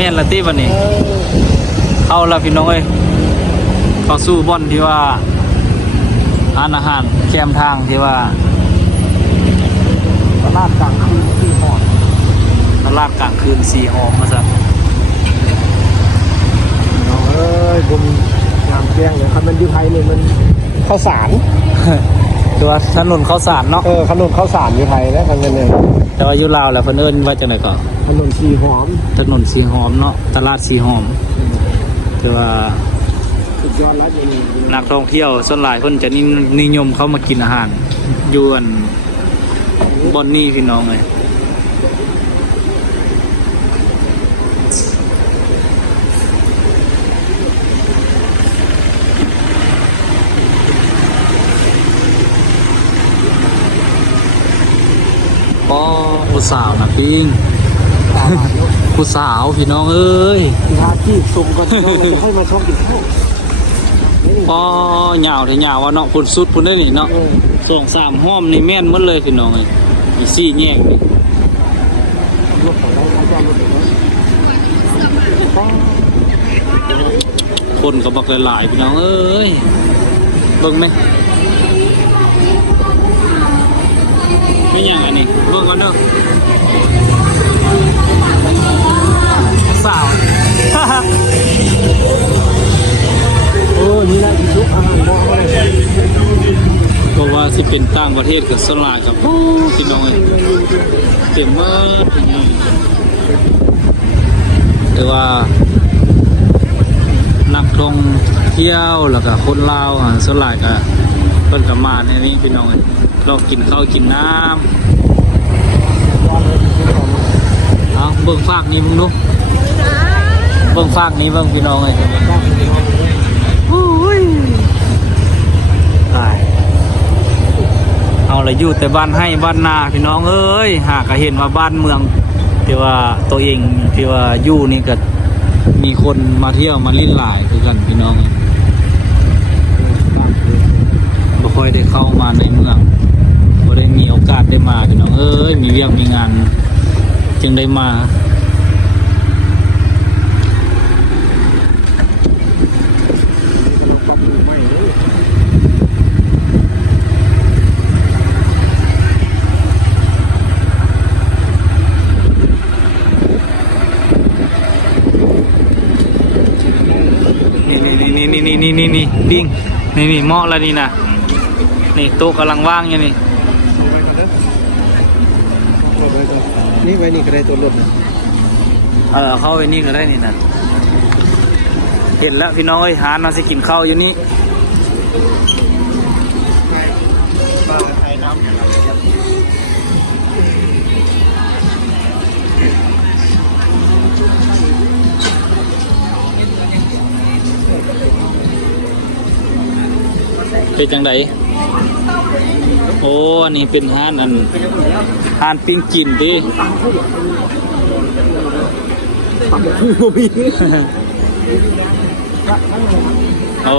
แม่นละตี้วันนี้เข้าละพี่น้องเอ้ยเข้าสู้บ่อนที่ว่าอาหารแคมทางที่ว่าตลาดกลางคืนสีหอมตลาดกลางคืนสีหอมมาสักน้องเอ้ยบุญงามแจ้งเลยครับมันอยู่ไทยนี่มันข้าวสารตัวถนนข้าวสารเนาะถนนข้าวสารอยู่ไทยนะทางนั้นเลยแต่ว่าอยู่ลาวแหละเพิ่นเอิ้นว่าจังได๋ก็ถนนสีหอมเนาะตลาดสีหอมแต่ว่าสุดยอดแล้วนักท่องเที่ยวส่วนหลายเพิ่นจะนิยมเข้ามากินอาหารอยู่อันบ่อนนี้พี่น้องเอ้ยผู้สาวนะปิ้งผู้สาวพี่น้องเอ้ยทาที่ส่งกันให้มาชอบกินข้าวเหยาวแต่เหยาวว่าเนาะพุ่นสุดพุ่นได้นี่เนาะ2-3ห้อมนี่แม่นหมดเลยพี่น้องเอ้ยมี4แยกนี่คนก็บักหลายๆพี่น้องเอ้ยเบิ่งไหมไม่ยังอันนี้เบิ่งกันเด้อสาวโอ้นี่นะอีกทุกอาหารบ่อะไรเพราะว่าสิเป็นต่างประเทศกับสลายกับพี่น้องเอ้ยเต็มมากแต่ว่านักท่องเที่ยวแล้วก็คนลาวสลายกับเพิ่นก็มาในนี้พี่น้องเอ้ยเรากินข้าวกินน้ำเอาเบิ่งฝากนี้มึงดูเบิ่งฝากนี้เบิ่งพี่น้องเอ้ยเอาละอยู่แต่บ้านให้บ้านนาพี่น้องเอ้ยหากเห็นว่าบ้านเมืองที่ว่าตัวเองที่ว่าอยู่นี่ก็มีคนมาเที่ยวมาลิ้นหลายคือกันพี่น้องบ่ค่อยได้เข้ามาในเมืองบ่ได้มีโอกาสได้มาพี่น้องเอ้ยมีเวียกมีงานจึงได้มานี่ดิ้งนี่เหมาะแล้วนี่นะนี่โต๊ะกำลังว่างอยู่นี่นี่ไว้นี่ก็ได้ตัวรถเข้าไปนี่ก็ได้นี่นะเห็นแล้วพี่น้องเอ้ยหาน่าจะกินข้าวอยู่นี่เป็นจังไดโอ้อันนี้เป็นห้านปิ้งกินดิโอ้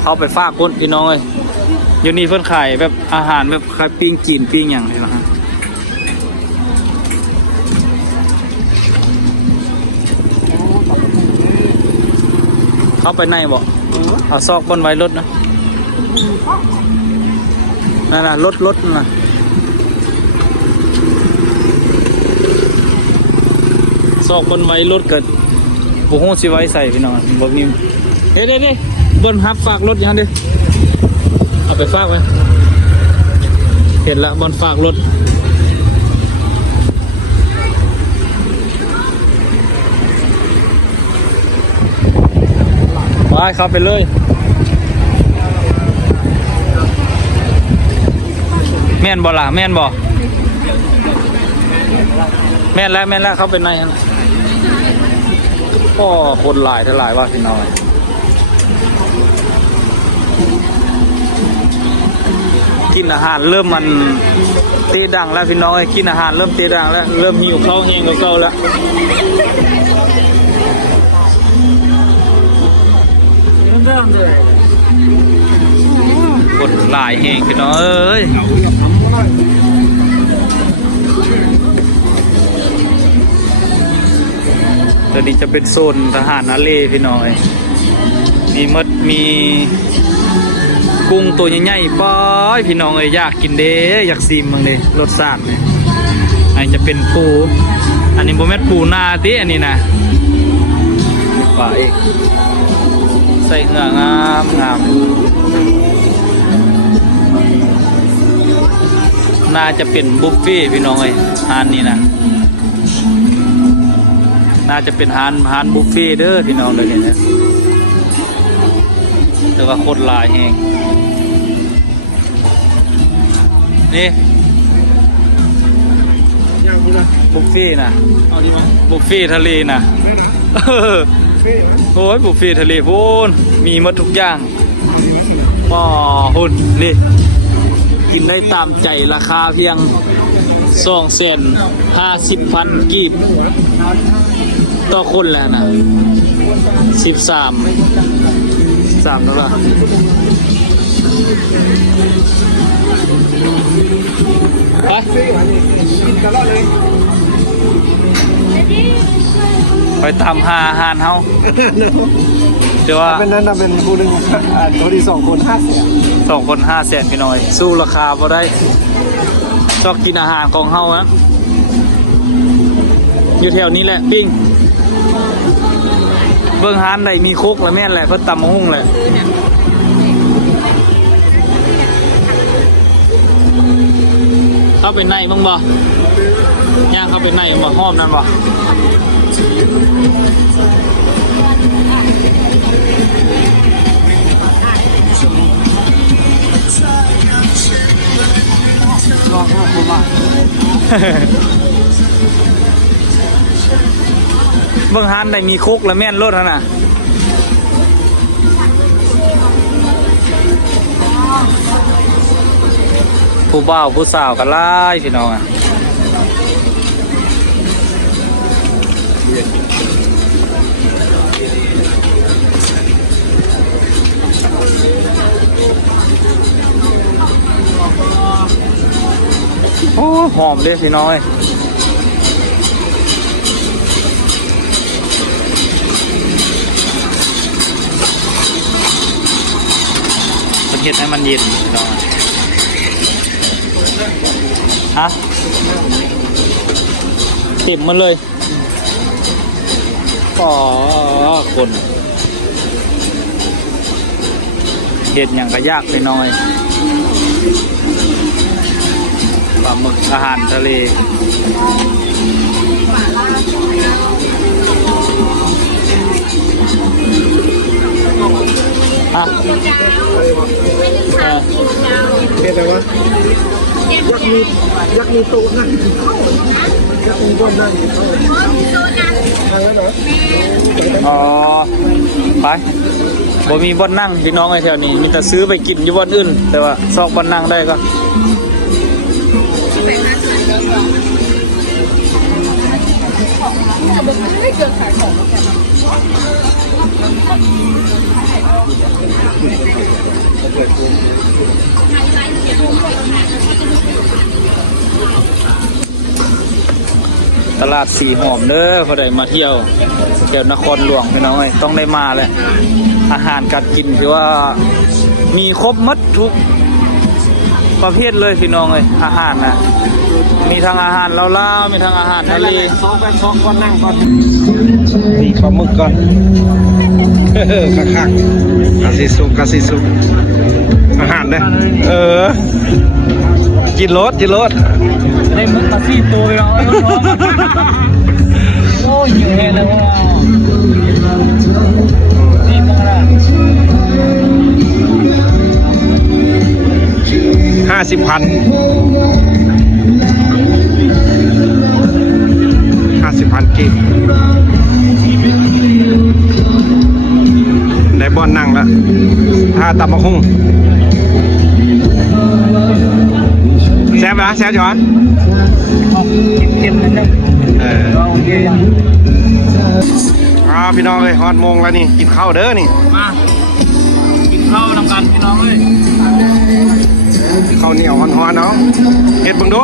เข้าไปฝากคนพี่น้องเลยอยู่นี่เพิ่นขายแบบอาหารแบบขายปิ้งกินปิ้งอย่างไรนะฮะเข้าไปในบอกเอาซอกบนไว้รถนะนั่นน่ะรถน่ะซอกบนไว้รถเกิดบุ้งสิไว้ใส่พี่น้องบอกนิ่มเด้บนฮับฝากรถอย่างนี้เอาไปฝากไว้เห็นละบนฝากรถไปเข้าไปเลยแม่นบ่ล่ะแม่นบ่แม่นแล้วเขาเป็นไงฮะก็คนหลายเท่าไหร่ว่าพี่น้องกินอาหารเริ่มมันเตะดังแล้วพี่น้องกินอาหารเริ่มเตะดังแล้วเริ่มหิวข้าวแห้งเก่าแล้วคนหลายแห้งพี่น้องเอ้ย นี้จะเป็นโซนทหารอาเลพี่น้อยมีมดมีกุ้งตัวใหญ่ๆป้อยพี่น้องเอ้ยอยากกินเด้อยากซิมบ้างเลยรสชาติเนี่ยอันนี้จะเป็นปูอันนี้โบแมนปูนาติอันนี้นะปลาเอกใส่เหงืองามงามน่าจะเป็นบุฟเฟ่พี่น้องเอ้ยอาหารนี้นะน่าจะเป็นอาหารบุฟเฟ่เด้อพี่น้องเลยเนี่ยแต่ว่าโคตรลายแหงนี่ ย่างกูนะ บุฟเฟ่นะ เอาดีมั้ย บุฟเฟ่ทะเลนะโอ้ยบุฟเฟ่ทะเลพูนมีหมดทุกอย่างอ๋อหุ่นนี่กินได้ตามใจราคาเพียง250,000 กีบต่อคนแล้วนะ13แล้วล่ะไป กินกันรอดเลย ไปตามหาอาหารเฮาเดี๋ยวว่า เป็นนั้นเป็นผู้หนึ่งตัวที่2 คน500,000 2 คน500,000พี่น้อย สู้ราคาบ่ได้ชอบกินอาหารของเฮานะอยู่แถวนี้แหละปิ้งเบิ่งร้านใดมีคุกแล้วแม่นแหละเพิ่นตำมะฮุ่งแหละเข้าไปในบ้างบ่ย่างเข้าไปในบ่ห้อมนั่นบ่รอ5 คนมา เบิ่งร้านใดมีคุกแล้วแม่นรถหั่นน่ะผู้บ่าวผู้สาวกันหลายพี่น้องอ่ะโอ้หอมเด้พี่น้อยเป็นเห็ดให้มันเย็นพี่น้องฮะเก็บมาเลยอ๋อคนเห็ดอย่างก็ยากไปหน่อยปลาหมึกอาหารทะเลอ่ะ เป็นไงวะยักษ์มีโต๊ะนั่งยักษ์มีบนนั่งทางนั้นเหรอ อ๋อไปบ่มีบ่อนนั่งพี่น้องไอ้แถวนี้มีแต่ซื้อไปกินอยู่บ่อนอื่นแต่ว่าซอกบ่อนนั่งได้ก็ตลาดสีหอมเด้อพอได้มาเที่ยวแถวนครหลวงพี่น้องเอ้ยต้องได้มาแหละอาหารการกินคือว่ามีครบหมดทุกประเภทเลยพี่น้องเอ้ยอาหารนะมีทั้งอาหารลาวๆมีทั้งอาหารทะเล ซอกก่อนนั่งก่อนนี่ปลาหมึกก่อนคักๆกะสิสุกอาหารเนี่ยกินรสได้มึกมาที่ตัวไปแล้วโอ้ยอยู่แค่แล้วนี่มึงอะไร 50,000 กินได้บอนนั่งแล้วถ้าตำมะคุ้งแซ่บนะแซ่บจ้ะ เค็มๆนิดนึงโอเค พี่น้องเลยฮอดโมงแล้วนี่กินข้าวเด้อนี่ มากินข้าวนำกันพี่น้องเอ้ย ข้าวเหนียวฮ้อนๆเนาะเฮ็ดเบิ่งดู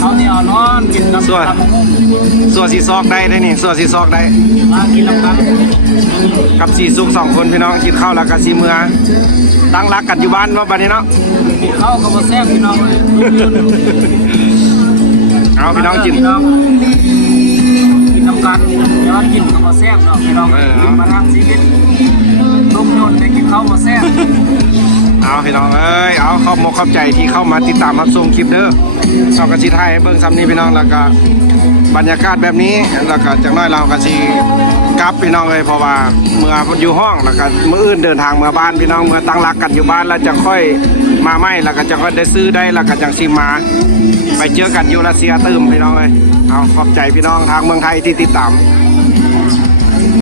เอาเนี่ยนอนกินน้ำ ส่วนสีซอกได้นี่ส่วนสีซอกได้ มากินน้ำกัน กับสีสุก2คนพี่น้องกินข้าวแล้วก็สีเมือตั้งรักกันอยู่บ้านว่าบัดนี้เนาะ กินข้าวกับแซ่บพี่น้องเลย เอาพี่น้องกิน กินน้ำกันย้อนกินกับแซ่บเนาะพี่น้องมาทำชีวิตต้มยนต์ไปกินข้าวมาแซ่บ เอาพี่น้องเอ้ยเอาขอบมกขอบใจที่เข้ามาติดตามรับชมคลิปเด้อเราก็สิถ่ายให้เบิ่งซ้ำนี้พี่น้องแล้วก็บรรยากาศแบบนี้แล้วก็จากน้อยเราก็สิกลับพี่น้องเลยเพราะว่าเมื่ออยู่ห้องแล้วก็มื้ออื่นเดินทางเมื่อบ้านพี่น้องเมื่อตั้งรักกันอยู่บ้านแล้วจะค่อยมาไม่แล้วก็จะค่อยได้ซื้อได้แล้วก็จังสิมาไปเจอกันอยู่รัสเซียตื้มพี่น้องเลยเอาขอบใจพี่น้องทางเมืองไทยที่ติดตาม